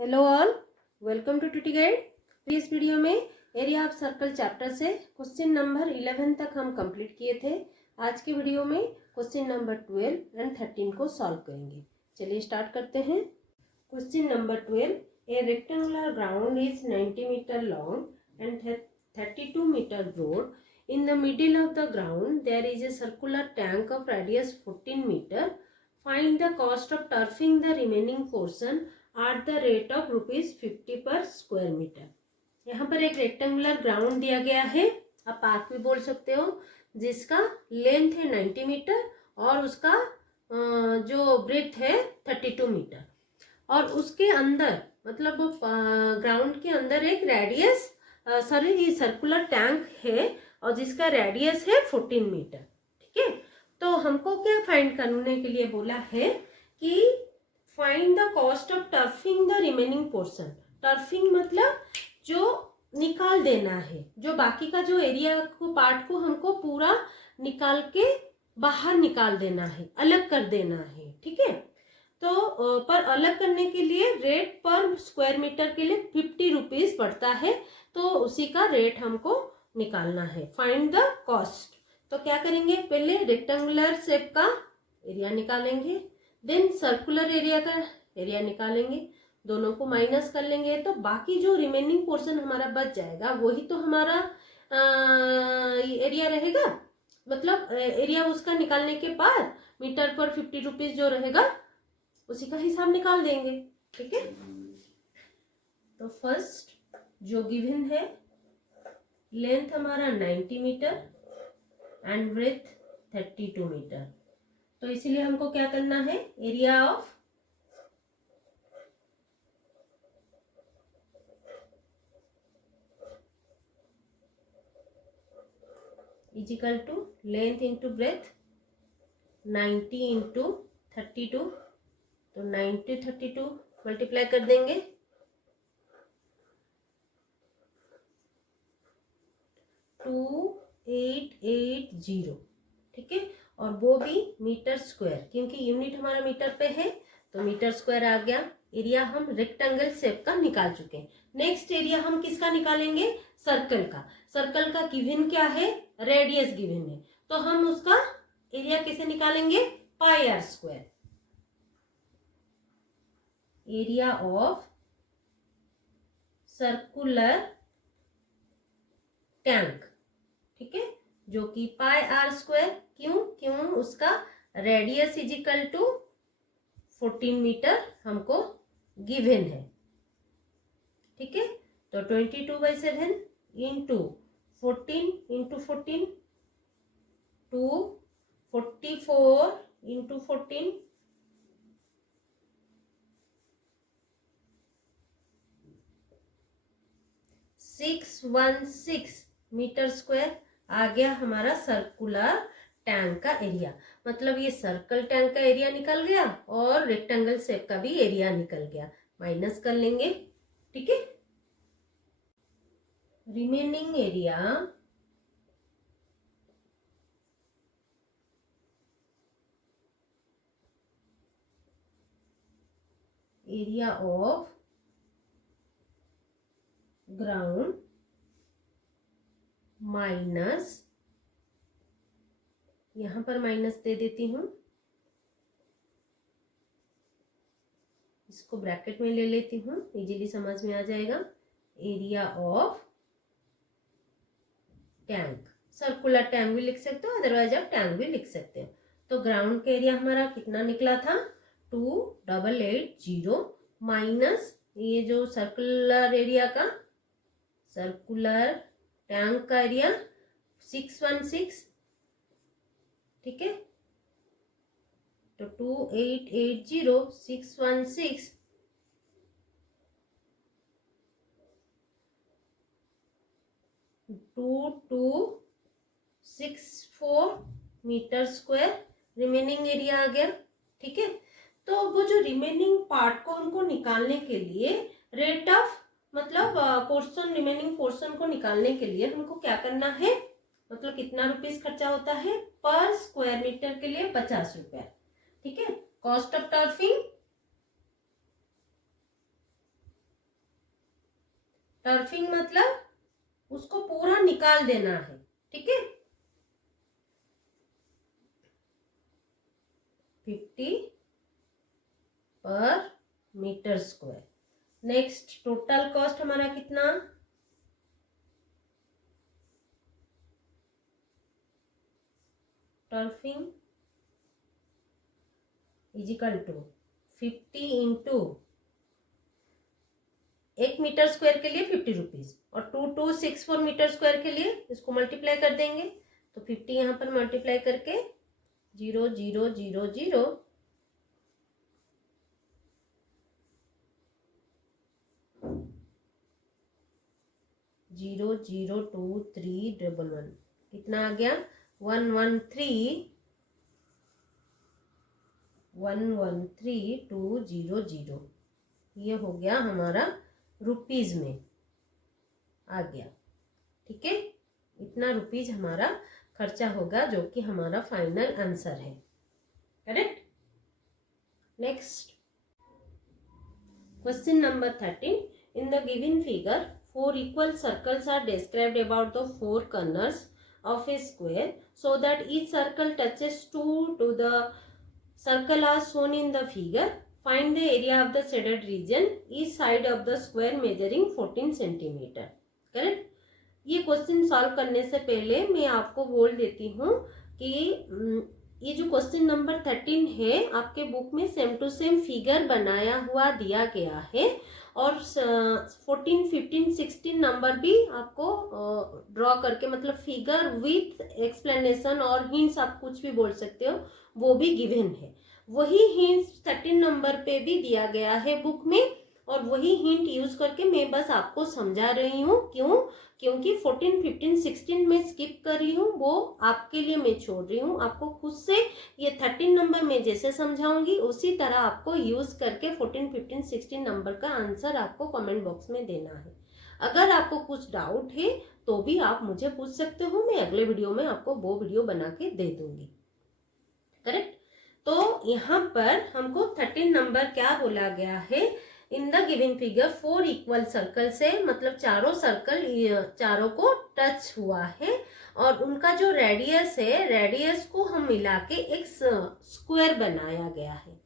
Hello all, welcome to tutee guide. इस video में area of circle chapter से question number 11 तक हम कंप्लीट किए थे। आज के वीडियो में क्वेश्चन नंबर 12 एंड 13 को सॉल्व करेंगे। चलिए स्टार्ट करते हैं। Question number 12, a rectangular ground is 90 metre long and 32 metre broad. In the middle of the ground there is a circular tank of radius 14 meter. Find the cost of turfing the remaining portion at the rate of ₹50 per square meter. यहाँ पर एक rectangular ground दिया गया है, आप park भी बोल सकते हो, जिसका लेंथ है 90 मीटर और उसका जो ब्रेथ है 32 मीटर और उसके अंदर मतलब ग्राउंड के अंदर एक रेडियस ये सर्कुलर टैंक है और जिसका रेडियस है 14 मीटर। ठीक है, तो हमको क्या फाइंड करने के लिए बोला है कि find the cost of turfing the remaining portion. Turfing मतलब जो निकाल देना है, जो बाकी का जो एरिया को पार्ट को हमको पूरा निकाल के बाहर निकाल देना है, अलग कर देना है। ठीक है, तो पर अलग करने के लिए रेट पर स्क्वायर मीटर के लिए 50 रुपीज पड़ता है, तो उसी का रेट हमको निकालना है। Find the cost. तो क्या करेंगे, पहले रेक्टेंगुलर शेप का एरिया निकालेंगे, देन सर्कुलर एरिया का एरिया निकालेंगे, दोनों को माइनस कर लेंगे, तो बाकी जो रिमेनिंग पोर्शन हमारा बच जाएगा वही तो हमारा एरिया रहेगा। मतलब एरिया उसका निकालने के बाद मीटर पर 50 रुपीज जो रहेगा उसी का हिसाब निकाल देंगे। ठीक है, तो फर्स्ट जो गिवन है, लेंथ हमारा 90 मीटर एंड ब्रेथ 32 मीटर, तो इसीलिए हमको क्या करना है, area of is equal to length into breadth 90 into 32, तो 90 32 मल्टीप्लाई कर देंगे, 2880। ठीक है, और वो भी मीटर स्क्वायर, क्योंकि यूनिट हमारा मीटर पे है तो मीटर स्क्वायर आ गया। एरिया हम रेक्टेंगल शेप का निकाल चुके हैं। नेक्स्ट एरिया हम किसका निकालेंगे, सर्कल का। सर्कल का गिवन क्या है, रेडियस गिवन है, तो हम उसका एरिया कैसे निकालेंगे, pi r square. Area of circular tank, ठीक है, जो कि पाई आर स्क्वायर। क्यों उसका radius is equal to 14 metre हमको गिवन है। ठीक है, तो 22/7 into 14 into 14 244 into 14 616 metre square आ गया हमारा सर्कुलर टैंक का एरिया। मतलब ये सर्कल टैंक का एरिया निकल गया और रेक्टेंगल शेप का भी एरिया निकल गया, माइनस कर लेंगे। ठीक है, remaining area of ground minus, यहां पर माइनस दे देती हूं, इसको ब्रैकेट में ले लेती हूं, इजीली समझ में आ जाएगा। Area of tank, circular tank भी लिख सकते हो, अदरवाइज आप टैंक भी लिख सकते हो। तो ग्राउंड का एरिया हमारा कितना निकला था, 2880 माइनस ये जो सर्कुलर एरिया का, सर्कुलर टैंक का एरिया 616। ठीक है, तो 2880 616 2264 मीटर स्क्वायर रिमेनिंग एरिया आ गया। ठीक है, तो वो जो रिमेनिंग पार्ट को हमको निकालने के लिए रेट ऑफ मतलब पोर्शन, रिमेनिंग पोर्शन को निकालने के लिए हमको क्या करना है, मतलब कितना रुपीस खर्चा होता है पर स्क्वायर मीटर के लिए, 50 रुपया। ठीक है, कॉस्ट ऑफ टर्फिंग टर्फिंग मतलब उसको पूरा निकाल देना है, ठीक है। 50 पर metre square. Next total cost हमारा कितना, turfing is equal to 50 into 1 metre square के लिए 50 रुपीज और 2264 मीटर स्क्वायर के लिए इसको मल्टीप्लाई कर देंगे। तो 50 यहाँ पर मल्टीप्लाई करके 0 0 0 0 0 0 2 3 1 1 कितना आ गया 113,200। ये हो गया हमारा रुपीज में आ गया, ठीक है। इतना रुपीज हमारा खर्चा होगा जो कि हमारा फाइनल आंसर है, correct. Next question number 13, in the given figure 4 equal circles are described about the 4 corners of a square so that each circle touches to the circle as shown in the figure. Find the area of the shaded region each side of the square measuring 14 centimeter. Correct. ये question solve करने से पहले मैं आपको बोल देती हूँ कि ये जो क्वेश्चन नंबर 13 है आपके बुक में सेम टू सेम फिगर बनाया हुआ दिया गया है और 14, 15, 16 नंबर भी आपको ड्रॉ करके मतलब फिगर विथ एक्सप्लेनेशन और हिंट्स आप कुछ भी बोल सकते हो वो भी गिवन है। वही हिंट्स 13 नंबर पे भी दिया गया है बुक में और वही हिंट यूज करके मैं बस आपको समझा रही हूँ। क्यों? क्योंकि 14, 15, 16 में स्किप कर रही हूँ, वो आपके लिए मैं छोड़ रही हूँ। आपको खुद से ये 13 नंबर में जैसे समझाऊंगी उसी तरह आपको यूज करके 14, 15, 16 नंबर का आंसर आपको कमेंट बॉक्स में देना है। अगर आपको कुछ डाउट है तो भी आप मुझे पूछ सकते हो, मैं अगले वीडियो में आपको वो वीडियो बना के दे दूंगी, करेक्ट। तो यहाँ पर हमको 13 नंबर क्या बोला गया है, in the giving figure 4 equal circle से मतलब चारों सर्कल चारों को टच हुआ है और उनका जो रेडियस है रेडियस को हम मिला के एक स्क्वायर बनाया गया है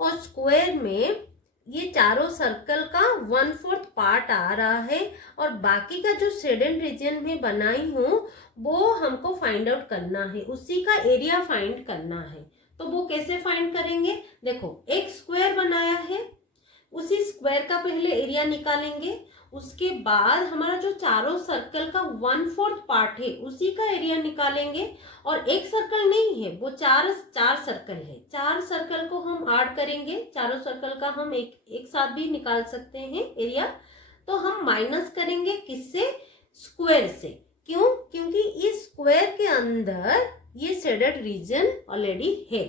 और स्क्वायर में ये चारों सर्कल का 1/4 पार्ट आ रहा है और बाकी का जो शेडेड रीजन में बनाई हूँ वो हमको फाइंड आउट करना है, उसी का एरिया फाइंड करना है। तो वो कैसे फाइंड करेंगे, देखो एक स्क्वायर बनाया है उसी स्क्वायर का पहले एरिया निकालेंगे, उसके बाद हमारा जो चारों सर्कल का 1/4 पार्ट है उसी का एरिया निकालेंगे और एक सर्कल नहीं है वो चार सर्कल है, 4 सर्कल को हम ऐड करेंगे, चारों सर्कल का हम एक साथ भी निकाल सकते हैं एरिया। तो हम माइनस करेंगे किससे, स्क्वायर से। क्यों? क्योंकि इस स्क्वायर के अंदर ये शेडेड रीजन ऑलरेडी है।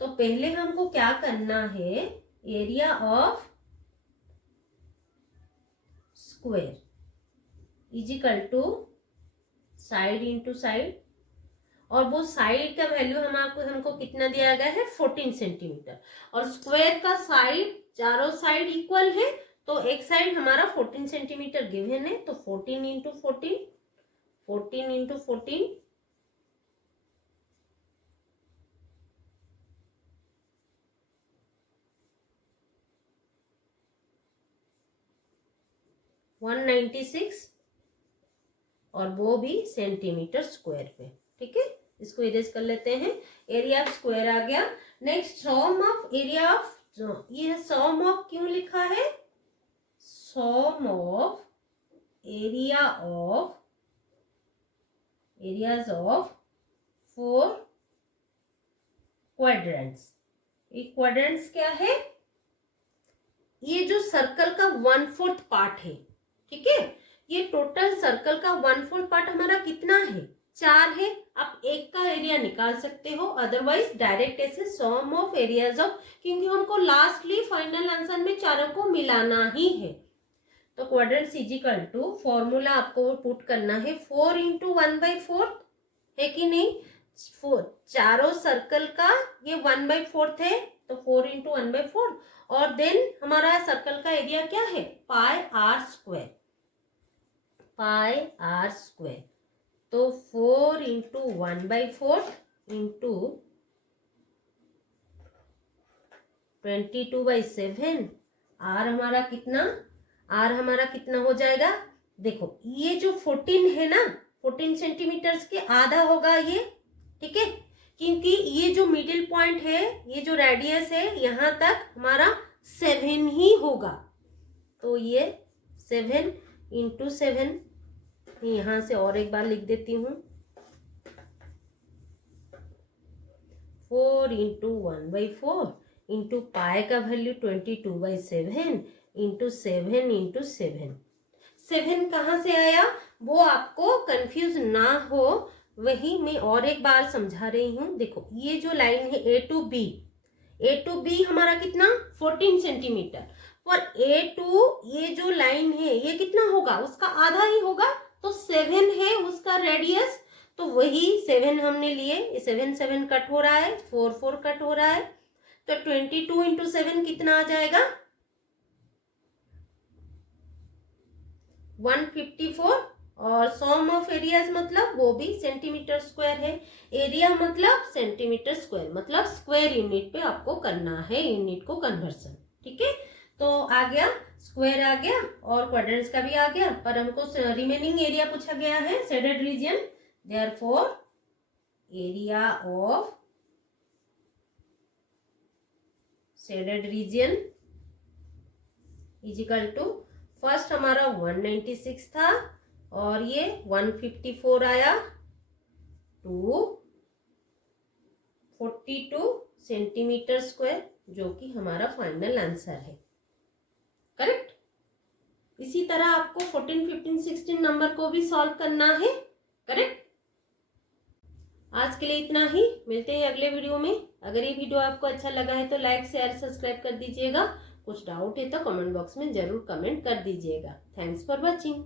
तो पहले हमको क्या करना है, area of square is equal to side into side और वो साइड का वैल्यू हमको कितना दिया गया है 14 सेंटीमीटर और स्क्वायर का साइड चारों साइड इक्वल है तो एक साइड हमारा 14 सेंटीमीटर गिवन है। तो 14 इंटू 14 14 इंटू 14 196 और वो भी सेंटीमीटर स्क्वायर पे, ठीक है। इसको इरेज कर लेते हैं, एरिया ऑफ स्क्वायर आ गया। Next sum of area of, ये सम ऑफ क्यों लिखा है, sum of area of areas of 4 quadrants. ये क्वाड्रेंट्स क्या है, ये जो सर्कल का 1/4 पार्ट है, ठीक है। ये टोटल सर्कल का 1/4 पार्ट हमारा कितना है, 4 है। आप एक का एरिया निकाल सकते हो, अदरवाइज डायरेक्ट ऐसे सम ऑफ एरियाज ऑफ, क्योंकि हमको लास्टली फाइनल आंसर में चारों को मिलाना ही है। तो quadrants is equal to formula आपको पुट करना है 4 इंटू 1/4 है कि नहीं, चारों सर्कल का ये 1/4 है तो 4 इंटू 1/4 और देन हमारा सर्कल का एरिया क्या है pi r square, pi r square. तो 4 इंटू 1/4 इंटू 22/7। आर हमारा कितना, आर हमारा कितना हो जाएगा, देखो ये जो 14 है ना, 14 सेंटीमीटर्स के आधा होगा ये, ठीक है, क्योंकि ये जो मिडिल पॉइंट है, ये जो रेडियस है, यहाँ तक हमारा 7 ही होगा। तो ये 7 इंटू 7, यहाँ से और एक बार लिख देती हूँ, 4 इंटू 1/4 इंटू पाई का वैल्यू 22/7 इंटू 7 इंटू 7 कहाँ से आया वो आपको कंफ्यूज ना हो, वही मैं और एक बार समझा रही हूँ। देखो ये जो लाइन है ए टू बी हमारा कितना 14 सेंटीमीटर, और ए टू ये जो लाइन है ये कितना होगा, उसका आधा ही होगा, तो 7 है उसका रेडियस, तो वही 7 हमने लिए, 7 कट हो रहा है, 4 कट हो रहा है, तो 22 इंटू 7 कितना आ जाएगा 154, और सॉम ऑफ एरियाज मतलब वो भी सेंटीमीटर स्क्वायर है, एरिया मतलब सेंटीमीटर स्क्वायर, मतलब स्क्वायर यूनिट पे आपको करना है यूनिट को कन्वर्सन, ठीक है। तो आ गया स्क्वायर आ गया और क्वाड्रेंट्स का भी आ गया, पर हमको रिमेनिंग एरिया पूछा गया है shaded region, therefore area of shaded region is equal to, first हमारा 196 था और ये 154 आया, 242 सेंटीमीटर स्क्वायर, जो कि हमारा फाइनल आंसर है, करेक्ट। इसी तरह आपको 14, 15, 16 नंबर को भी सॉल्व करना है, करेक्ट। आज के लिए इतना ही, मिलते हैं अगले वीडियो में। अगर ये वीडियो आपको अच्छा लगा है तो लाइक शेयर सब्सक्राइब कर दीजिएगा, कुछ डाउट है तो कमेंट बॉक्स में जरूर कमेंट कर दीजिएगा। Thanks for watching.